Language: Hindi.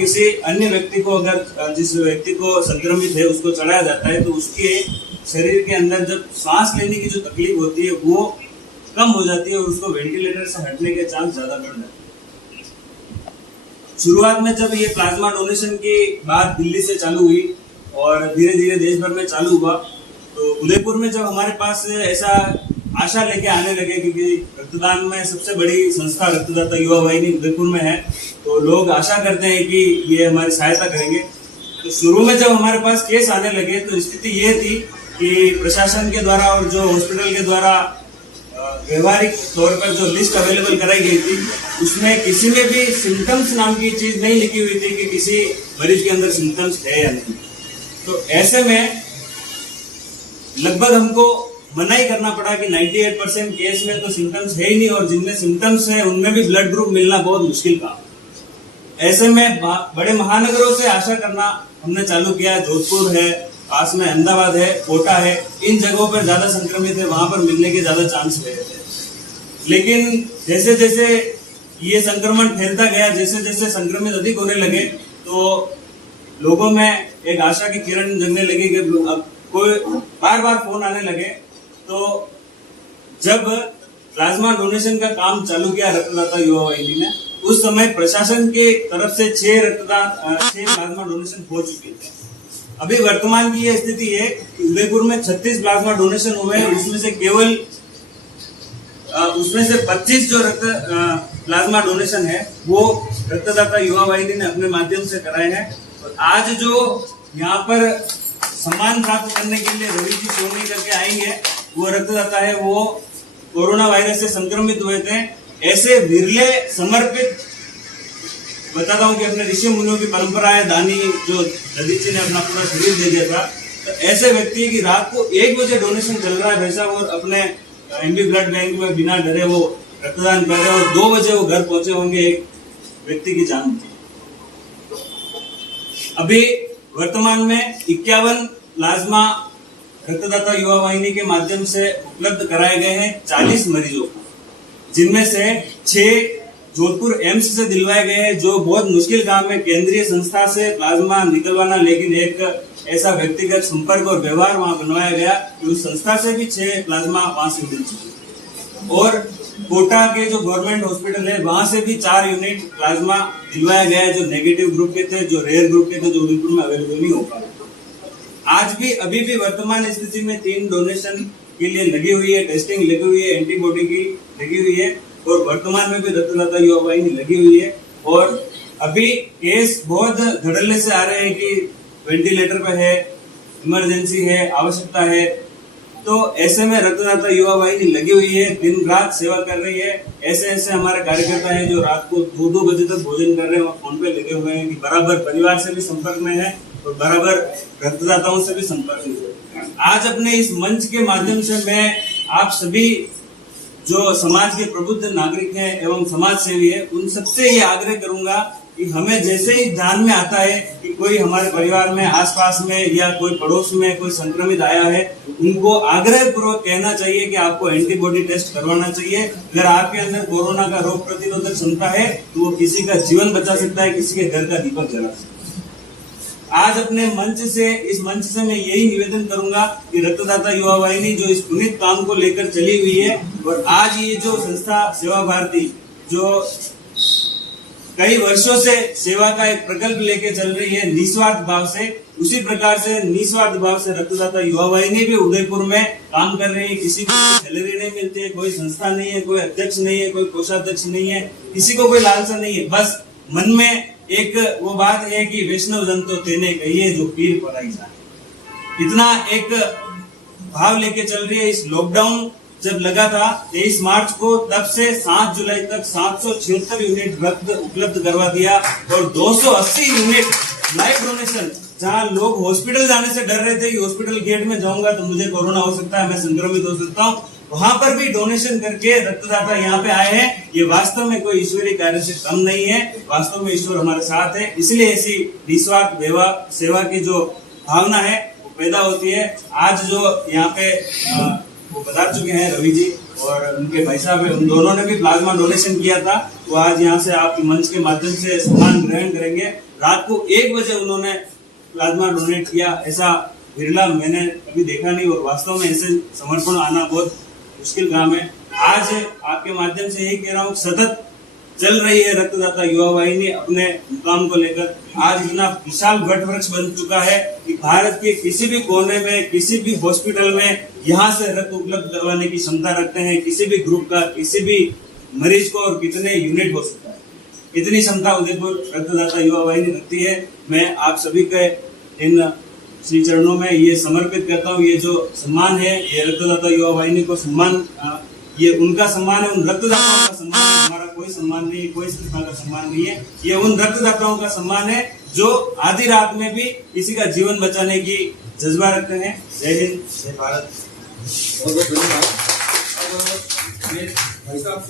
किसी अन्य व्यक्ति को, अगर जिस व्यक्ति को संक्रमित है उसको चढ़ाया जाता है तो उसके शरीर के अंदर जब सांस लेने की जो तकलीफ होती है वो कम हो जाती है और उसको वेंटिलेटर से हटने के चांस ज्यादा बढ़ जाते हैं। शुरुआत में जब ये प्लाज्मा डोनेशन की बात दिल्ली से चालू हुई और धीरे धीरे देश भर में चालू हुआ, तो उदयपुर में जब हमारे पास ऐसा आशा लेके आने लगे, क्योंकि रक्तदान में सबसे बड़ी संस्था रक्तदाता युवा वाहिनी उदयपुर में है, तो लोग आशा करते हैं कि ये हमारी सहायता करेंगे। तो शुरू में जब हमारे पास केस आने लगे तो स्थिति ये थी कि प्रशासन के द्वारा और जो हॉस्पिटल के द्वारा व्यवहारिक तौर पर जो लिस्ट अवेलेबल कराई गई थी उसमें किसी में भी सिम्टम्स नाम की चीज नहीं लिखी हुई थी कि किसी मरीज के अंदर सिम्टम्स है या नहीं। तो ऐसे में लगभग हमको मना ही करना पड़ा कि 98% केस में तो सिम्टम्स है ही नहीं, और जिनमें सिम्टम्स है उनमें भी ब्लड ग्रुप मिलना बहुत मुश्किल काम। ऐसे में बड़े महानगरों से आशा करना हमने चालू किया। जोधपुर है, पास में अहमदाबाद है, कोटा है, इन जगहों पर ज्यादा संक्रमित है, वहां पर मिलने के ज्यादा चांस रहे थे। लेकिन जैसे जैसे ये संक्रमण फैलता गया, जैसे जैसे संक्रमित अधिक होने लगे, तो लोगों में एक आशा की किरण जगने लगी कि अब कोई बार बार फोन आने लगे। तो जब प्लाज्मा डोनेशन का काम चालू किया रक्तदाता युवा वाहिनी ने, उस समय प्रशासन की तरफ से 6 प्लाज्मा डोनेशन हो चुके थे। अभी वर्तमान की ये स्थिति है कि उदयपुर में 36 प्लाज्मा डोनेशन हुए हैं, उसमें से 25 जो प्लाज्मा डोनेशन है वो रक्तदाता युवा वाहिनी ने अपने माध्यम से कराए हैं। और आज जो यहाँ पर सम्मान प्राप्त करने के लिए रवि जी सोनी करके आएंगे, वो रक्तदाता है, वो कोरोना वायरस से संक्रमित हुए थे। ऐसे विरले समर्पित, बताता हूँ कि अपने ऋषि मुनियों की परंपरा है, दानी जो दधीची ने अपना पूरा शरीर दे दिया था, तो ऐसे व्यक्ति की रात को 1 बजे डोनेशन चल रहा है वैसा, और अपने एमबी ब्लड बैंक में बिना डरे वो रक्तदान कर रहे हैं, और 2 बजे वो घर पहुंचे होंगे एक व्यक्ति की जान की। अभी वर्तमान में 51 प्लाज्मा रक्तदाता युवा वाहिनी के माध्यम से उपलब्ध कराए गए हैं 40 मरीजों को, जिनमें से 6 जोधपुर एम्स से दिलवाए गए हैं, जो बहुत मुश्किल काम है केंद्रीय संस्था से प्लाज्मा निकलवाना, लेकिन एक ऐसा व्यक्तिगत संपर्क और व्यवहार वहां बनवाया गया कि उस संस्था से भी 6 प्लाज्मा वहां से मिल चुके। और कोटा के जो गवर्नमेंट हॉस्पिटल है वहां से भी 4 यूनिट प्लाज्मा दिलवाया गया है, जो नेगेटिव ग्रुप के थे, जो रेयर ग्रुप के थे, जो उदयपुर में अवेलेबल नहीं हो पा रहे। आज भी अभी भी वर्तमान स्थिति में 3 डोनेशन के लिए लगी हुई है, टेस्टिंग लगी हुई है, एंटीबॉडी की लगी हुई है, और वर्तमान में भी रक्तदाता युवा वाहिनी लगी हुई है। और अभी केस बहुत धड़ल्ले से आ रहे हैं कि वेंटिलेटर पे है, इमरजेंसी है, आवश्यकता है। तो ऐसे में रक्तदाता युवा वाहिनी लगी हुई है, दिन रात सेवा कर रही है। ऐसे ऐसे हमारे कार्यकर्ता हैं जो रात को 2-2 बजे तक भोजन कर रहे हैं, फोन पे लगे हुए हैं कि बराबर परिवार से भी संपर्क में है और बराबर रक्तदाताओं से भी संपर्क में है। आज अपने इस मंच के माध्यम से मैं आप सभी जो समाज के प्रबुद्ध नागरिक हैं एवं समाज सेवी है, उन सबसे ये आग्रह करूंगा कि हमें जैसे ही ध्यान में आता है कि कोई हमारे परिवार में, आसपास में या कोई पड़ोस में कोई संक्रमित आया है, उनको आग्रह पूर्वक कहना चाहिए कि आपको एंटीबॉडी टेस्ट करवाना चाहिए। अगर आपके अंदर कोरोना का रोग प्रतिरोधक क्षमता है तो वो किसी का जीवन बचा सकता है, किसी के घर का दीपक जला सकता है। आज अपने इस मंच से मैं यही निवेदन करूंगा कि रक्तदाता युवा वाहिनी जो इस पुनीत काम को लेकर चली हुई है, और आज ये जो संस्था सेवा भारती जो कई वर्षों से सेवा का एक प्रकल्प लेके चल रही है निस्वार्थ भाव से, उसी प्रकार से निस्वार्थ भाव से रक्तदाता युवा वाहिनी भी उदयपुर में काम कर रही है। किसी को सैलरी नहीं मिलती है, कोई संस्था नहीं है, कोई अध्यक्ष नहीं है, कोई कोषाध्यक्ष नहीं है, किसी को कोई लालसा नहीं है, बस मन में एक वो बात है कि वैष्णव जन तो तेने कहिए जो पीर पराई जाए। इतना एक भाव लेके चल रही है। इस लॉकडाउन जब लगा था 23 मार्च को, तब से 7 जुलाई तक 776 यूनिट रक्त उपलब्ध करवा दिया, और 280 यूनिट लाइव डोनेशन, जहां लोग हॉस्पिटल जाने से डर रहे थे कि हॉस्पिटल गेट में जाऊंगा तो मुझे कोरोना हो सकता है, मैं संक्रमित हो सकता हूं, वहां पर भी डोनेशन करके रक्तदाता यहाँ पे आए हैं। ये वास्तव में कोई ईश्वरीय कार्य से कम नहीं है, वास्तव में ईश्वर हमारे साथ है। इसलिए ऐसी निस्वार्थ सेवा की जो भावना है वो पैदा होती है। आज जो यहाँ पे वो बता चुके हैं रवि जी और उनके भाई साहब है, उन दोनों ने भी प्लाज्मा डोनेशन किया था। वो आज यहाँ से आप मंच के माध्यम से सम्मान ग्रहण करेंगे। रात को 1 बजे उन्होंने प्लाज्मा डोनेट किया, ऐसा बिरला मैंने कभी देखा नहीं और वास्तव में ऐसे समर्पण आना बहुत मुश्किल काम है। आज आपके माध्यम से यही कह रहा हूँ, सतत चल रही है रक्तदाता युवा वाहिनी अपने मुकाम को लेकर। आज इतना विशाल वट वृक्ष बन चुका है कि भारत के किसी भी कोने में, किसी भी हॉस्पिटल में यहाँ से रक्त उपलब्ध करवाने की क्षमता रखते हैं। किसी भी ग्रुप का, किसी भी मरीज को और कितने यूनिट हो सकता है, इतनी क्षमता उदयपुर रक्तदाता युवा वाहिनी रखती है। मैं आप सभी के इन श्री चरणों में ये समर्पित करता हूँ। ये जो सम्मान है, ये रक्तदाता युवा वाहिनी को सम्मान, ये उनका सम्मान है, उन रक्तदाताओं का सम्मान है। हमारा कोई सम्मान नहीं है, कोई संस्था का सम्मान नहीं है। ये उन रक्तदाताओं का सम्मान है जो आधी रात में भी किसी का जीवन बचाने की जज्बा रखते हैं। जय हिंद, जय भारत। बहुत बहुत धन्यवाद। अब मैं भाई साहब